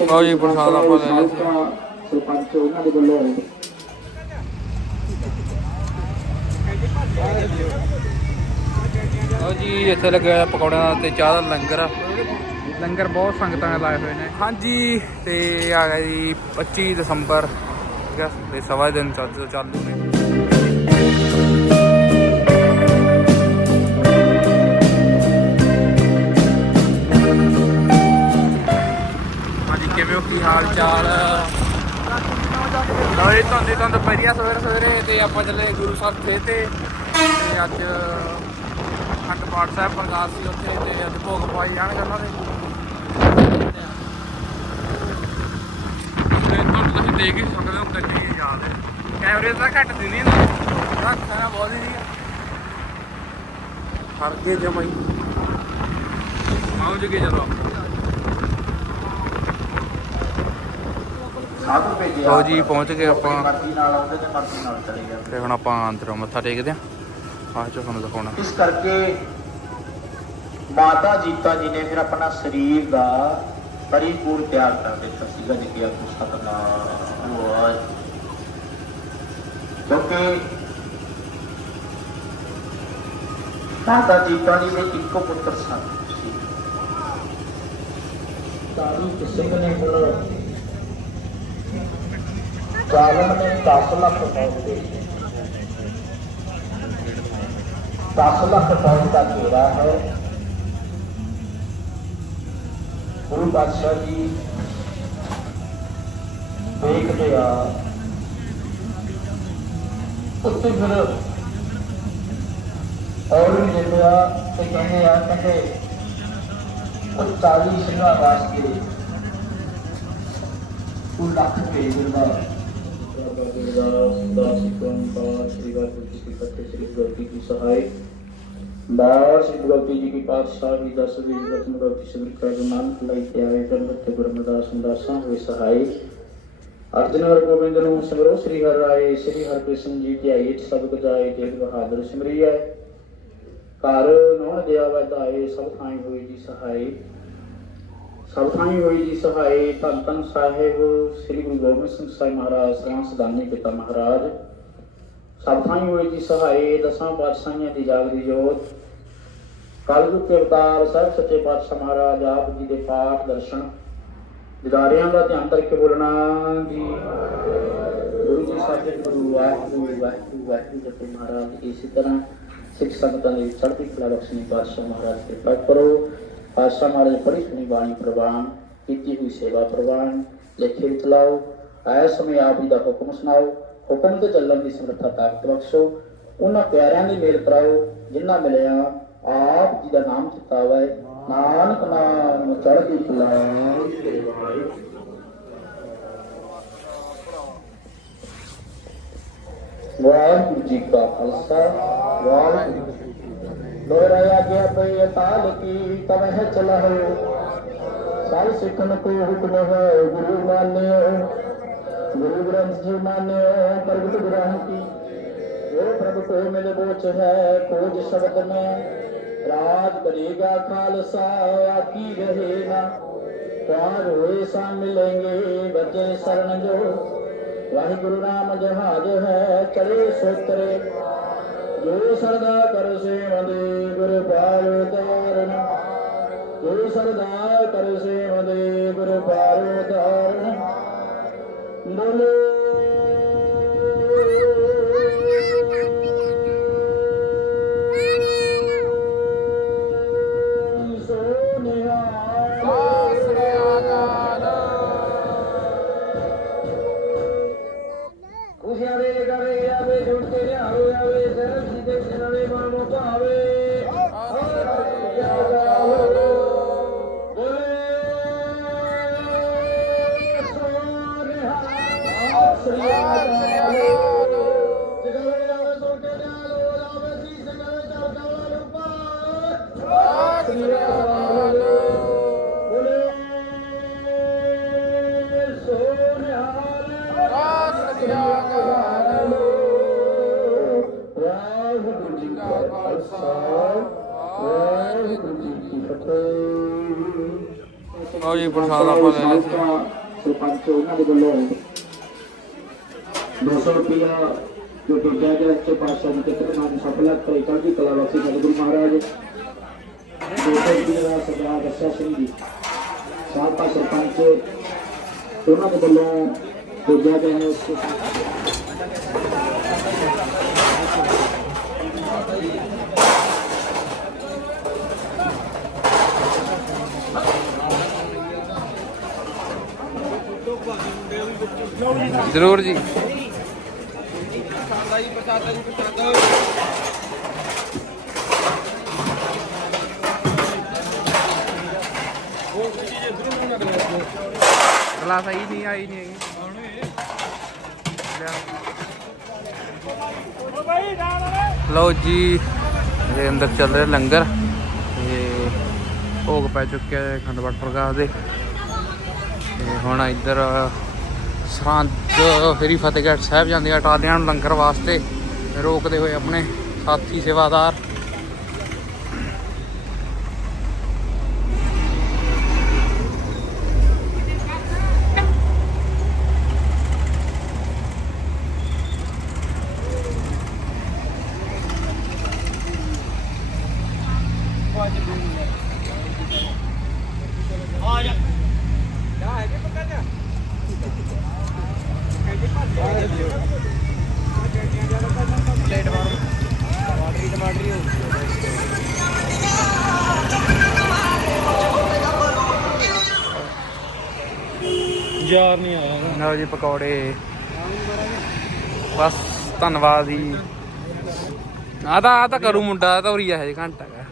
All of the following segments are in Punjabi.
ਲਓ ਜੀ, ਪ੍ਰਸ਼ਾਦ ਆਪਾਂ ਲੈ ਲਿਆ ਸੀ। ਸਾਬਕਾ ਸਰਪੰਚ ਉਹਨਾਂ ਦੇ ਵੱਲੋਂ ਲਓ ਜੀ ਇੱਥੇ ਲੱਗਿਆ ਹੋਇਆ ਪਕੌੜਿਆਂ ਦਾ ਤੇ ਚਾਹ ਦਾ ਲੰਗਰ ਲੰਗਰ ਬਹੁਤ ਸੰਗਤਾਂ ਨੇ ਲਾਏ ਹੋਏ ਨੇ। ਹਾਂਜੀ ਤੇ ਆ ਗਿਆ ਜੀ 25 ਦਸੰਬਰ ਠੀਕ ਹੈ ਤੇ ਸਵਾ ਦਿਨ ਚੱਲ ਚਾਲੂ ਨੇ। ਕਿਵੇਂ ਹੋ? ਕੀ ਹਾਲ ਚਾਲ? ਲਓ ਜੀ ਧੰਦੇ ਧੰਦ ਪੈਰੀਆ ਸਵੇਰੇ ਸਵੇਰੇ ਤੇ ਆਪਾਂ ਚੱਲੇ ਗੁਰੂ ਸਾਹਿਬ ਤੇ ਤੇ। ਤੇ ਅੱਜ ਖੰਡ ਪਾਠ ਸਾਹਿਬ ਪ੍ਰਕਾਸ਼ ਸੀ ਉੱਥੇ ਤੇ ਅੱਜ ਭੋਗ ਪਾਈ ਜਾਣਗੇ ਉਹਨਾਂ ਦੇ। ਤੇ ਤੁਹਾਨੂੰ ਤੁਸੀਂ ਦੇਖ ਹੀ ਸਕਦੇ ਹੋ, ਗੱਡੀ ਯਾਦ ਹੈ। ਕੈਮਰੇ ਤਾਂ ਘੱਟ ਦੀ ਨਹੀਂ ਨਾ। ਰੱਖਣਾ ਬਹੁਤ ਹੀ ਫਰ ਕੇ ਜਮਾਈ। ਆਓ ਜੀ ਕੇ ਚਲੋ ਸਾਧੂ ਭੇਜਿਆ ਲਓ ਜੀ ਪਹੁੰਚ ਗਏ ਆਪਾਂ। ਮਰਜ਼ੀ ਨਾਲ ਆਉਂਦੇ ਤੇ ਮਰਜ਼ੀ ਨਾਲ ਚਲੇ ਜਾਂਦੇ। ਤੇ ਹੁਣ ਆਪਾਂ ਅੰਦਰੋਂ ਮੱਥਾ ਟੇਕਦੇ ਆਂ ਆਹ ਚੋ ਤੁਹਾਨੂੰ ਦਿਖਾਉਣਾ। ਇਸ ਕਰਕੇ ਮਾਤਾ ਜੀਤਾ ਜੀ ਨੇ ਫਿਰ ਆਪਣਾ ਸਰੀਰ ਦਾ ਪਰਿਪੂਰ ਤਿਆਗ ਕਰ ਦਿੱਤਾ ਸੀਗਾ ਜੀ ਕਿ ਆਪੂ ਸਤਨਾਮ ਵਾਹਿਗੁਰੂ ਕਿਉਂਕਿ ਮਾਤਾ ਜੀਤਾ ਜੀ ਦੇ ਇੱਕੋ ਪੁੱਤਰ ਸਨ। ਸੀ ਤਾਰੀ ਸਿੰਘ ਨੇ ਹੁਣ ਚਾਲਣ ਨੇ 10 ਲੱਖ ਪਾਉਂਦੇ 10 ਲੱਖ ਫੌਜ ਦਾ ਘੇਰਾ ਹੈ। ਗੁਰੂ ਪਾਤਸ਼ਾਹ ਜੀ ਦੇਖਦੇ ਆ। ਉੱਤੇ ਫਿਰ ਔਰ ਵੀ ਜਾਂਦੇ ਆ ਤੇ ਕਹਿੰਦੇ ਆ ਕਹਿੰਦੇ ਉਹ 40 ਸਿੰਘਾਂ ਵਾਸਤੇ ਉਹ ਲੱਖ ਭੇਜ ਦਿੰਦਾ। ਬਾਬਾ ਜੀ ਦਾ ਸਦਾ ਸਿਕਮ ਸ੍ਰੀ ਵਾਹਿਗੁਰੂ ਜੀ ਕੀ ਫਤਿਹ ਸ੍ਰੀ ਗੁਰੂ ਕੀ ਸਹਾਇ ਬਾਰ ਸ੍ਰੀ ਗੁਰੂ ਜੀ ਕੀ ਪਾਤਸ਼ਾਹੀ ਦਸ ਵੀ ਰਤਨ ਗੁਰੂ ਸ੍ਰੀ ਕਰ ਨਾਨਕ ਲਈ ਤੇ ਆਏ ਕਰਮਤ ਗੁਰਮਦਾਸ ਸੰਦਾਸਾਂ ਹੋਏ ਸਹਾਈ ਅਰਜਨ ਹਰ ਗੋਬਿੰਦ ਨੂੰ ਸਿਮਰੋ ਸ੍ਰੀ ਹਰਿ ਰਾਏ ਸ੍ਰੀ ਹਰਿਕ੍ਰਿਸ਼ਨ ਜੀ ਕੀ ਆਈ ਸਭ ਕੁ ਜਾਏ ਤੇਗ ਬਹਾਦਰ ਸਿਮਰੀ ਹੈ ਘਰ ਨੌਣ ਦਿਆ ਵਦਾਏ ਸਭ ਥਾਈ ਹੋਈ ਜੀ ਸਹਾਈ ਸਭ ਹੋਈ ਜੀ ਸਹਾਈ ਧੰਨ ਧੰਨ ਸਾਹਿਬ, ਸ੍ਰੀ ਗੁਰੂ ਗੋਬਿੰਦ ਸਿੰਘ ਸਾਹਿਬ ਮਹਾਰਾਜ ਸਰਾਂ ਸਦਾਨੀ ਪਿਤਾ ਮਹਾਰਾਜ। ਸਭ ਹੋਈ ਜੀ ਸਹਾਈ ਦਸਾਂ ਪਾਤਸ਼ਾਹੀਆਂ ਦੀ ਜਾਗਦੀ ਜੋਤ। ਕਲਯੁਗ ਕੇ ਸਾਹਿਬ ਸੱਚੇ ਪਾਤਸ਼ਾਹ ਮਹਾਰਾਜ ਆਪ ਜੀ ਦੇ ਪਾਠ ਦਰਸ਼ਨ। ਦਿਦਾਰਿਆਂ ਦਾ ਧਿਆਨ ਕਰਕੇ ਬੋਲਣਾ ਜੀ। ਗੁਰੂ ਜੀ ਸਾਡੇ ਗੁਰੂ, ਵਾਹਿਗੁਰੂ ਵਾਹਿਗੁਰੂ ਵਾਹਿਗੁਰੂ ਜਪੇ ਮਹਾਰਾਜ। ਇਸੇ ਤਰ੍ਹਾਂ ਸਿੱਖ ਸੰਗਤਾਂ ਦੀ ਚੜ੍ਹਦੀ ਕਲਾ ਬਖਸ਼ਣੀ ਪਾਤਸ਼ਾਹ ਮਹਾਰਾਜ ਕਿਰਪਾ ਕਰੋ। ਪਾਤਸ਼ਾਹ ਮਹਾਰਾਜ ਪੜੀ ਸੁਣੀ ਬਾਣੀ ਪ੍ਰਵਾਨ ਕੀਤੀ ਹੋਈ ਸੇਵਾ ਪ੍ਰਵਾਨ ਲੇਖੇ ਵਿੱਚ ਲਾਓ ਆਇਆ ਸਮੇਂ ਆਪ ਜੀ ਦਾ ਹੁਕਮ ਸੁਣਾਓ ਹੁਕਮ ਤੇ ਚੱਲਣ ਦੀ ਸਮਰੱਥਾ ਤਾਕਤ ਬਖਸ਼ੋ ਉਹਨਾਂ ਪਿਆਰਿਆਂ ਦੀ ਮੇਲ ਕਰਾਓ ਜਿਨ੍ਹਾਂ ਮਿਲਿਆ ਆਪ ਜੀ ਦਾ ਨਾਮ ਚਿਤਾਵਾ ਹੋਇਆ ਨਾਨਕ ਨਾਮ ਚੜ੍ਹਦੀ ਕਲਾ ਤੇਰੇ ਵਾਹਿਗੁਰੂ ਵਾਹਿਗੁਰੂ ਜੀ ਕਾ ਖਾਲਸਾ ਵਾਹਿਗੁਰੂ ਜੀ ਕੀ ਪਈ ਤਾਲ ਕੀ ਤਵਹਿ ਚਲਹੁ। ਸਭ ਸਿੱਖਨ ਕੋ ਹੁਕਮ ਹੈ, ਗੁਰੂ ਮਾਨਿਓ। ਗੁਰੂ ਗ੍ਰੰਥ ਜੀ ਮਾਨਿਓ, ਪ੍ਰਗਟ ਗ੍ਰੰਥ ਕੀ। ਜੋ ਪ੍ਰਭ ਕੋ ਮਿਲ ਬੋਚ ਹੈ, ਕੋਜ ਸ਼ਬਦ ਮੈਂ। ਰਾਜ ਕਰੇਗਾ ਖਾਲਸਾ ਆਕੀ ਰਹੇ ਨਾ। ਪਿਆਰ ਹੋਏ ਸਾ ਮਿਲेंगे ਬਚੇ ਸਰਣ ਜੋ। ਵਾਹਿਗੁਰੂ ਨਾਮ ਜਹਾਜ ਹੈ, ਚਲੇ ਸੋ ਸੋਤਰੇ। ਜੋ ਸਰਦਾ ਕਰ ਸੇਵੰਦੇ ਗੁਰ ਪਾਰ ਤਾਰਨ ਜੋ ਸਰਦਾ ਕਰ ਸੇਵੰਦੇ ਗੁਰ ਪਾਰ ਤਾਰਨ করতে হবে ਪ੍ਰਸ਼ਾਦ ਆਪਾਂ ਲੈ। ਸਾਬਕਾ ਸਰਪੰਚ ਉਹਨਾਂ ਦੇ ਵੱਲੋਂ 200 ਰੁਪਇਆ ਜੋ ਟਿੱਡਾ ਗਿਆ ਸੱਚੇ ਪਾਤਸ਼ਾਹ ਦੀ ਕਿਰਪਾ ਨਾਲ ਸਫਲ ਕਰੇ ਚੜ੍ਹਦੀ ਕਲਾ ਵਾਸੀ ਸਤਿਗੁਰੂ ਮਹਾਰਾਜ। 200 ਰੁਪਇਆ ਦਾ ਸਰਦਾਰ ਦੱਸਿਆ ਸਿੰਘ ਜੀ ਸਾਬਕਾ ਸਰਪੰਚ ਉਹਨਾਂ ਦੇ ਵੱਲੋਂ ਭੇਜਿਆ ਗਿਆ ਹੈ ਉਸ ਜ਼ਰੂਰ ਜੀ। ਗਲਾਸ ਆਈ ਨਹੀਂ ਆਈ ਨਹੀਂ ਹੈਗੀ। ਲਓ ਜੀ, ਇਹਦੇ ਅੰਦਰ ਚੱਲ ਰਿਹਾ ਲੰਗਰ। ਤੇ ਭੋਗ ਪੈ ਚੁੱਕਿਆ ਹੈ ਅਖੰਡ ਪ੍ਰਕਾਸ਼ ਦੇ। ਤੇ ਹੁਣ ਇੱਧਰ ਸਰਹੰਦ ਫੇਰੀ ਫਤਿਹਗੜ੍ਹ ਸਾਹਿਬ ਜਾਂਦੀਆਂ ਟਾਲਿਆਂ ਨੂੰ ਲੰਗਰ ਵਾਸਤੇ ਰੋਕਦੇ ਹੋਏ ਆਪਣੇ ਸਾਥੀ ਸੇਵਾਦਾਰ। ਯਾਰ ਨਹੀਂ ਆਇਆ ਲਓ ਜੀ ਪਕੌੜੇ। ਬਸ, ਧੰਨਵਾਦ ਜੀ। ਆ ਤਾਂ ਆ ਤਾਂ ਕਰੂ ਮੁੰਡਾ ਆਹ ਤਾਂ ਉਰੀ ਆ ਹਜੇ, ਘੰਟਾ ਕਾ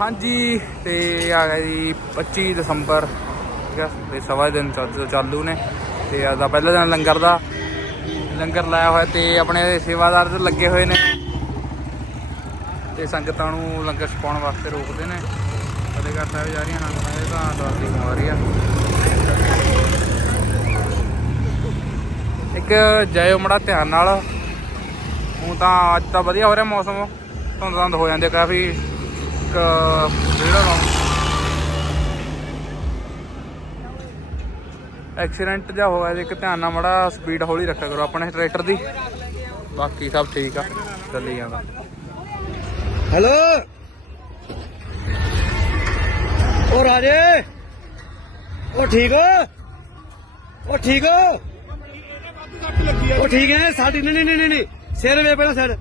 ਹਾਂਜੀ, ਤੇ ਆ ਗਿਆ ਜੀ 25 ਦਸੰਬਰ, ਠੀਕ ਆ, ਤੇ ਸਵਾ ਦਿਨ ਚੱਲ- ਚਾਲੂ ਨੇ। ਤੇ ਅੱਜ ਦਾ ਪਹਿਲਾ ਦਿਨ ਲੰਗਰ ਦਾ ਲੰਗਰ ਲਾਇਆ ਹੋਇਆ ਤੇ ਆਪਣੇ ਸੇਵਾਦਾਰ ਤੇ ਲੱਗੇ ਹੋਏ ਨੇ। ਤੇ ਸੰਗਤਾਂ ਨੂੰ ਲੰਗਰ ਛਕਾਉਣ ਵਾਸਤੇ ਰੋਕਦੇ ਨੇ। ਫਤਿਹਗੜ੍ਹ ਸਾਹਿਬ ਜਾ ਰਹੀਆਂ ਹਨ ਇਹ ਤਾਂ ਡਰਦੀ ਆ ਰਹੀ ਆ। ਇੱਕ ਜਾਇਓ ਮੜਾ ਧਿਆਨ ਨਾਲ। ਹੁਣ ਤਾਂ ਅੱਜ ਤਾਂ ਵਧੀਆ ਹੋ ਰਿਹਾ ਮੌਸਮ। ਧੁੰਦ ਧੁੰਦ ਹੋ ਜਾਂਦੇ ਕਾਫੀ ਇੱਕ ਜਿਹੜਾ ਐਕਸੀਡੈਂਟ ਜਾਂ ਹੋਇਆ ਜੇ ਇੱਕ ਧਿਆਨ ਨਾਲ ਮੜਾ ਸਪੀਡ ਹੌਲੀ ਰੱਖਿਆ ਕਰੋ ਆਪਣੇ ਟਰੈਕਟਰ ਦੀ। ਬਾਕੀ ਸਭ ਠੀਕ ਆ ਚੱਲੀ ਜਾਂਦਾ। ਹੈਲੋ? ਉਹ ਰਾਜੇ! ਉਹ ਠੀਕ ਹੋ? ਉਹ ਠੀਕ ਹੋ? ਉਹ ਠੀਕ ਹੈ ਸਾਡੀ ਨਹੀਂ ਨਹੀਂ ਨਹੀਂ ਨਹੀਂ ਸਿਰ ਵੇ ਪਹਿਲਾਂ ਸਿਰ।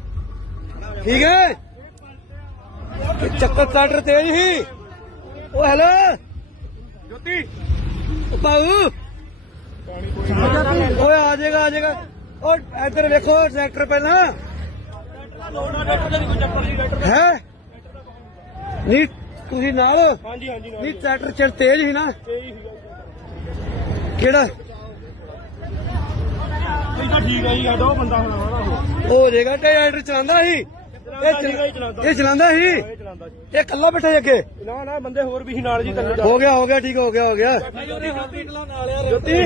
ਠੀਕ ਹੈ? ਚੱਕਰ ਕਾਟਰ ਤੇਜ਼ ਹੀ। ਉਹ ਹੈਲੋ? ਜੋਤੀ! ਬਾਊ! ਓਏ ਆ ਜਾਏਗਾ ਆ ਜਾਏਗਾ। ਉਹ ਇੱਧਰ ਵੇਖੋ ਟਰੈਕਟਰ ਪਹਿਲਾਂ। ਹੈ? ਨਹੀਂ ਤੁਸੀਂ ਨਾਲ? ਹਾਂਜੀ ਹਾਂਜੀ ਨਹੀਂ ਟਰੈਕਟਰ ਚੱਲ ਤੇਜ਼ ਸੀ ਨਾ। ਕਿਹੜਾ? ਠੀਕ ਹੈ ਜੀ ਸਾਡਾ ਉਹ ਬੰਦਾ ਹੋਣਾ ਉਹ ਹੋ ਜਾਏਗਾ ਟਰੈਕਟਰ ਚਲਾਉਂਦਾ ਸੀ। ਇਹ। ਇਹ ਚਲਾਉਂਦਾ ਸੀ। ਇਹ ਇਕੱਲਾ ਬੈਠਾ ਸੀ ਅੱਗੇ? ਨਾ ਨਾ ਬੰਦੇ ਹੋਰ ਵੀ ਸੀ ਨਾਲ ਜੀ ਤਿੰਨ ਹੋ ਗਿਆ ਹੋ ਗਿਆ ਠੀਕ ਹੋ ਗਿਆ ਹੋ ਗਿਆ। ਜੋਤੀ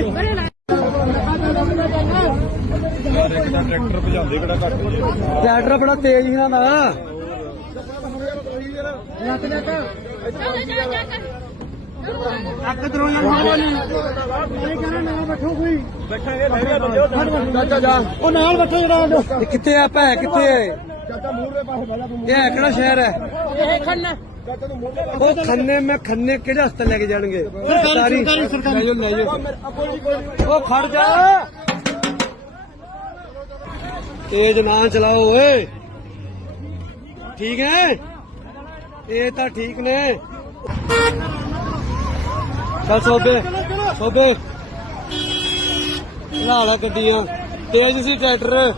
ਟਰੈਕਟਰ ਭਜਾਉਂਦੇ ਕਿਹੜਾ ਘੱਟ ਜੀ ਟਰੈਕਟਰ ਬੜਾ ਤੇਜ਼ ਸੀ ਨਾ ਦਾ ਬੈਠਾਂਗੇ ਲੈ ਗਿਆ ਬੰਦੇ ਉਹ ਚਾਚਾ ਜਾ। ਉਹ ਨਾਲ ਬੈਠੋ ਜਿਹੜਾ ਇਹ ਕਿੱਥੇ ਆ ਭੈ ਕਿੱਥੇ ਚਾਚਾ ਮੂਹਰੇ ਪਾਸੇ ਬਹਿ ਜਾ ਤੂੰ ਇਹ ਹੈ ਕਿਹੜਾ ਸ਼ਹਿਰ ਹੈ? ਚਾਚਾ ਤੂੰ ਮੂਹਰੇ ਉਹ ਖੰਨੇ ਮੈਂ ਖੰਨੇ ਕਿਹੜੇ ਹਸਪਤਾਲ ਲੈ ਕੇ ਜਾਣਗੇ? ਸਰਕਾਰੀ ਸਰਕਾਰੀ। ਲੈ ਜਾਓ ਲੈ ਜਾਓ। ਕੋਈ ਕੋਈ। ਉਹ ਖੜ ਜਾ। ਤੇਜ਼ ਨਾ ਚਲਾਓ ਓਏ। ਠੀਕ ਹੈ? ਇਹ ਤਾਂ ਠੀਕ ਨੇ। ਚੱਲ ਸੋਬੇ ਸੋਬੇ ਲਾ ਲਾ ਗੱਡੀਆਂ। ਤੇਜ਼ ਸੀ ਟਰੈਕਟਰ।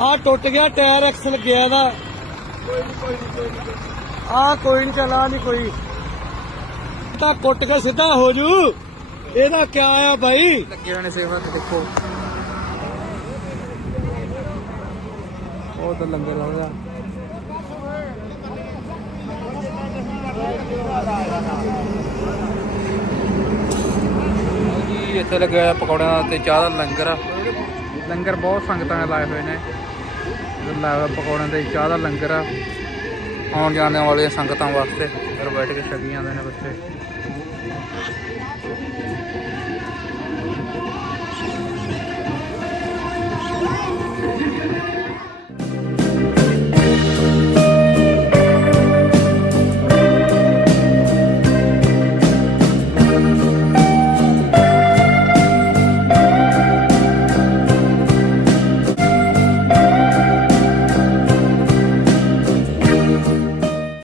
ਆ ਟੁੱਟ ਗਿਆ, ਟਾਇਰ ਐਕਸਲ ਗਿਆ ਦਾ ਆ ਕੋਈ ਨਹੀਂ ਚਲਾ ਨਹੀਂ ਕੋਈ। ਤਾਂ ਕੁੱਟ ਕੇ ਸਿੱਧਾ ਹੋ ਜੂ। ਇਹਦਾ ਕਿਆ ਆ ਬਾਈ? ਲੱਗੇ ਹੋਏ ਸੇਵਾ ਤੇ ਦੇਖੋ। ਉਹ ਤਾਂ ਲੰਗਰ ਲਾਉਂਦਾ ਜੀ, ਇੱਥੇ ਲੱਗਿਆ ਹੋਇਆ ਪਕੌੜਿਆਂ ਤੇ ਚਾਹ ਦਾ ਲੰਗਰ ਆ। ਲੰਗਰ ਬਹੁਤ ਸੰਗਤਾਂ ਨੇ ਲਾਏ ਹੋਏ ਨੇ। ਇੱਧਰ ਲਾਇਆ ਪਕੌੜਿਆਂ ਦੇ ਚਾਹ ਦਾ ਲੰਗਰ ਆ। ਆਉਣ ਜਾਣ ਵਾਲੀਆਂ ਸੰਗਤਾਂ ਵਾਸਤੇ ਇੱਧਰ ਬੈਠ ਕੇ ਛਕੀ ਜਾਂਦੇ ਨੇ ਬੱਚੇ।